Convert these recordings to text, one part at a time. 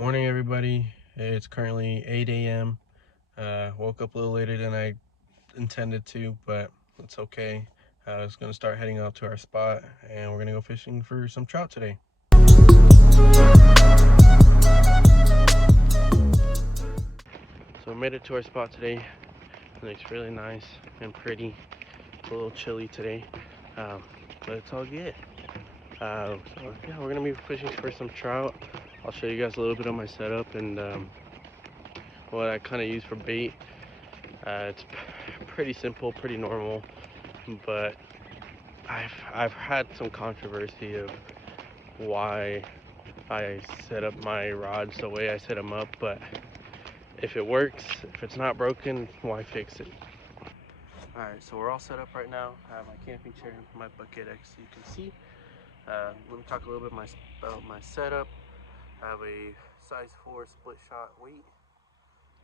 Morning, everybody. It's currently 8 a.m. Woke up a little later than I intended to, but it's okay. I was going to start heading out to our spot, and we're going to go fishing for some trout today. So I made it to our spot today. It looks really nice and pretty. It's a little chilly today, but it's all good. So yeah, we're going to be fishing for some trout. I'll show you guys a little bit of my setup and what I kind of use for bait. It's pretty simple, pretty normal, but I've had some controversy of why I set up my rods the way I set them up, but if it works, if it's not broken, why fix it? Alright, so we're all set up right now. I have my camping chair and my bucket, as you can see. Let me talk a little bit about my setup. I have a size 4 split shot weight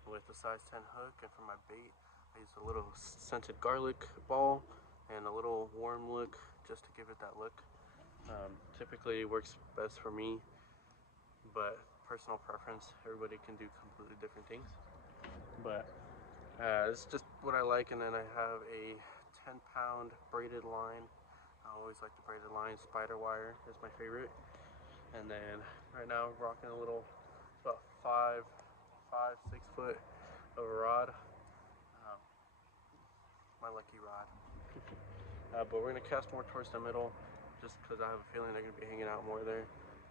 with a size 10 hook, and for my bait, I use a little scented garlic ball and a little warm look just to give it that look. Typically it works best for me, but personal preference, everybody can do completely different things. But it's just what I like. And then I have a 10-pound braided line. I always like the braided line. Spider wire is my favorite. And then right now I'm rocking a little, about 6 foot of a rod, my lucky rod. But we're gonna cast more towards the middle, just because I have a feeling they're gonna be hanging out more there.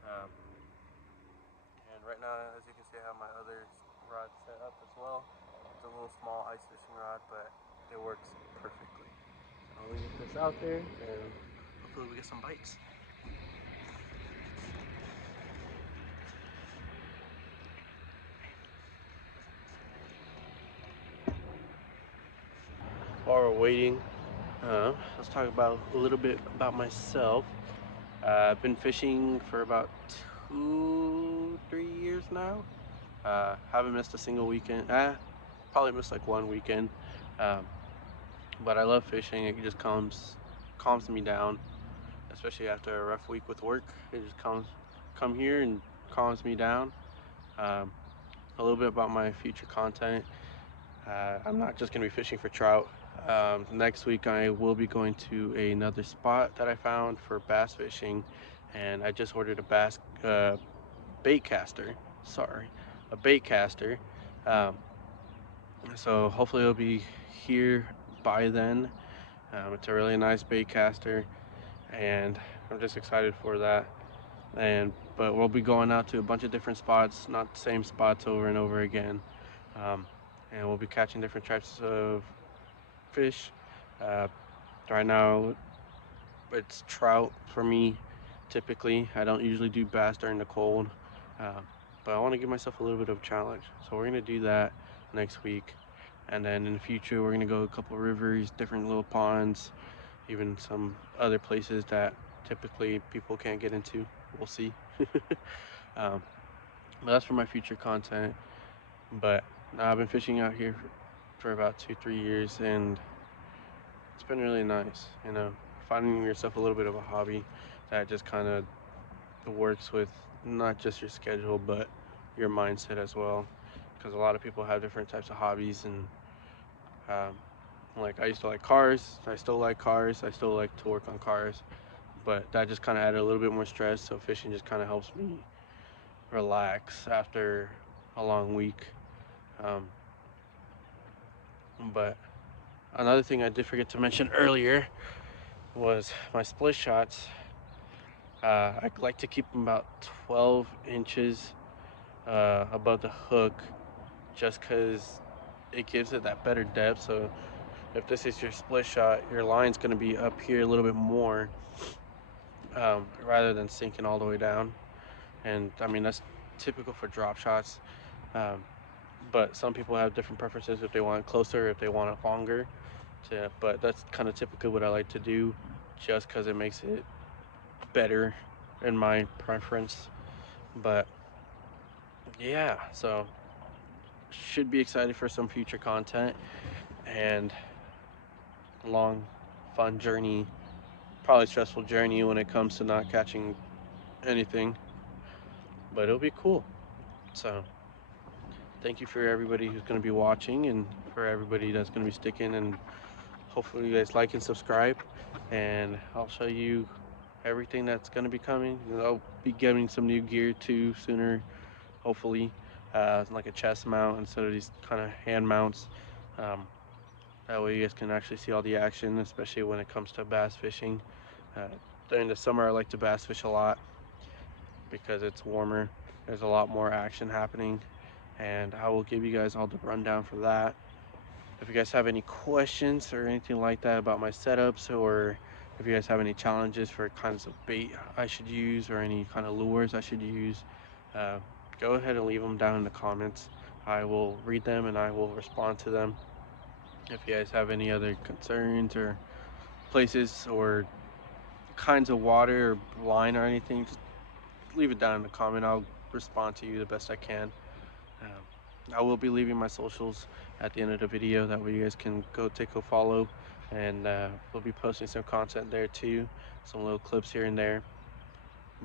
And right now, as you can see, I have my other rod set up as well. It's a little small ice fishing rod, but it works perfectly. So we get this out there, and hopefully we get some bites. While we're waiting, let's talk about a little bit about myself. I've been fishing for about 3 years now. Haven't missed a single weekend. Probably missed like one weekend. Um, but I love fishing. It just calms me down, especially after a rough week with work. It just come here and calms me down. Um, a little bit about my future content. I'm not just gonna be fishing for trout. Next week I will be going to another spot that I found for bass fishing, and I just ordered a bait caster. Sorry, a bait caster. Um, so hopefully it'll be here by then. It's a really nice bait caster, and I'm just excited for that. But we'll be going out to a bunch of different spots, not the same spots over and over again. Um, and we'll be catching different types of fish. Uh, right now, it's trout for me. Typically, I don't usually do bass during the cold, uh, but I want to give myself a little bit of a challenge. So we're gonna do that next week, and then in the future, we're gonna go a couple rivers, different little ponds, even some other places that typically people can't get into. We'll see. um, but that's for my future content. But I've been fishing out here for about 2, 3 years, and it's been really nice. Finding yourself a little bit of a hobby that just kind of works with not just your schedule but your mindset as well. Because a lot of people have different types of hobbies, and um, like I used to like cars. I still like cars. I still like to work on cars, but that just kind of added a little bit more stress. So fishing just kind of helps me relax after a long week. Um, but another thing I did forget to mention earlier was my split shots. I like to keep them about 12 inches above the hook, just because it gives it that better depth. So if this is your split shot, your line's going to be up here a little bit more, rather than sinking all the way down. And I mean, that's typical for drop shots. Um, but some people have different preferences, if they want it closer, if they want it longer. But that's kind of typically what I like to do, just because it makes it better in my preference. But yeah, so should be excited for some future content and long, fun journey. Probably stressful journey when it comes to not catching anything, but it'll be cool. So thank you for everybody who's going to be watching, and for everybody that's going to be sticking, and hopefully you guys like and subscribe, and I'll show you everything that's going to be coming. I'll be getting some new gear too sooner, hopefully, like a chest mount instead of these kind of hand mounts. Um, that way you guys can actually see all the action, especially when it comes to bass fishing. Uh, During the summer I like to bass fish a lot because it's warmer. There's a lot more action happening, and I will give you guys all the rundown for that. If you guys have any questions or anything like that about my setups, or if you guys have any challenges for kinds of bait I should use or any kind of lures I should use, uh, go ahead and leave them down in the comments. I will read them and I will respond to them. If you guys have any other concerns or places or kinds of water or line or anything, just leave it down in the comment. I'll respond to you the best I can. I will be leaving my socials at the end of the video. That way you guys can go take a follow, and we'll be posting some content there too, some little clips here and there.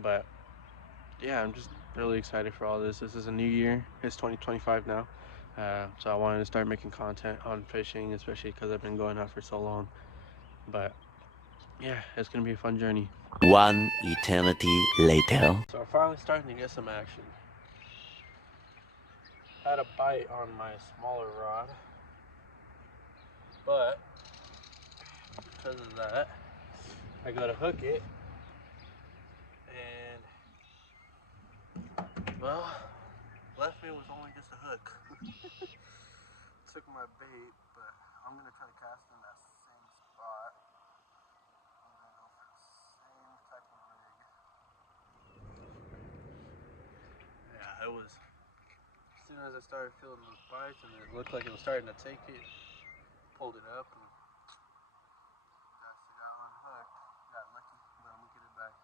But yeah, I'm just really excited for all this. This is a new year. It's 2025 now. So I wanted to start making content on fishing, especially because I've been going out for so long. But yeah, it's gonna be a fun journey. One eternity later. So I'm finally starting to get some action. Had a bite on my smaller rod, but because of that, I go to hook it, and well, left me was only just a hook. Took my bait, but I'm gonna try to cast in that same spot. I'm gonna go for the same type of rig. Yeah, it was. As soon as I started feeling those bites, and it looked like it was starting to take it, pulled it up and got unhooked. Got lucky, but I'm gonna get it back.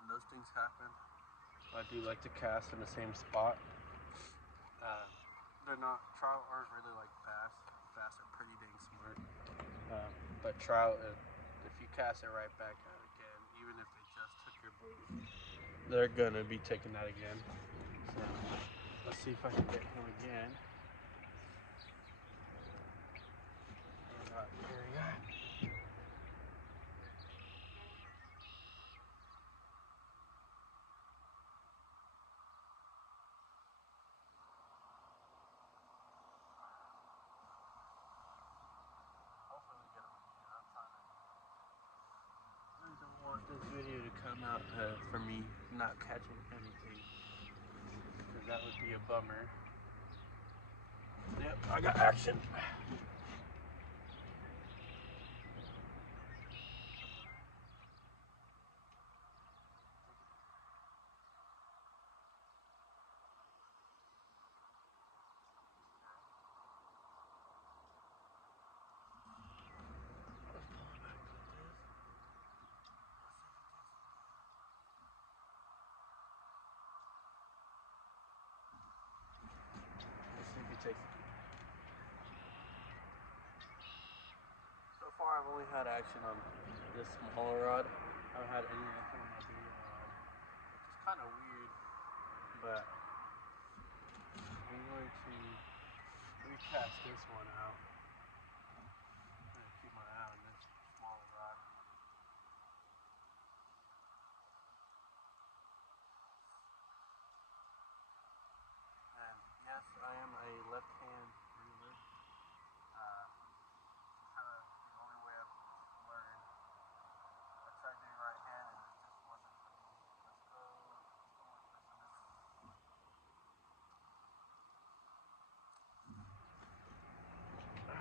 When those things happen, I do like to cast in the same spot. They're not, trout aren't really like bass. Bass are pretty dang smart. But trout, if you cast it right back out again, even if they just took your bait, they're gonna be taking that again. So let's see if I can get him again. Here we go. I don't want this video to come out for me not catching anything, because that would be a bummer. Yep, I got action. Let's see if he takes it. So far, I've only had action on this smaller rod. I haven't had any action on my bigger rod, which is kind of weird, but I'm going to recast this one out. I'm going to keep my eye on this smaller rod. And yes, I am a left-hand reeler. Kind of the only way I've learned. I tried doing right-handed and it just wasn't for me. Let's go somewhere pessimistic.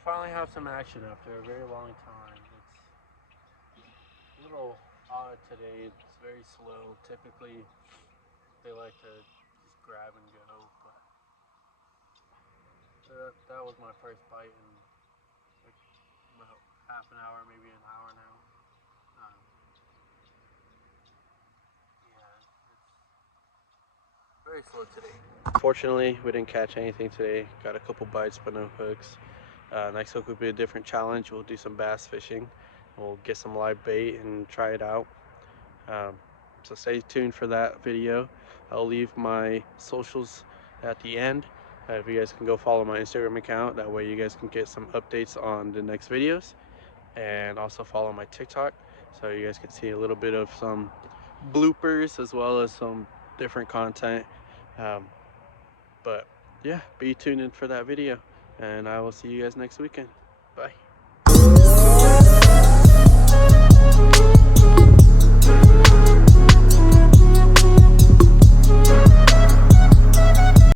We finally have some action after a very long time. It's a little odd today. It's very slow. Typically, they like to just grab and go, but that was my first bite in like about half an hour, maybe an hour now. Yeah, it's very slow today. Fortunately, we didn't catch anything today. Got a couple bites, but no hooks. Next hook will be a different challenge. We'll do some bass fishing. We'll get some live bait and try it out. Um, so stay tuned for that video. I'll leave my socials at the end. If you guys can go follow my Instagram account, that way you guys can get some updates on the next videos. And also follow my TikTok, so you guys can see a little bit of some bloopers as well as some different content. But yeah, be tuned in for that video, and I will see you guys next weekend. Bye.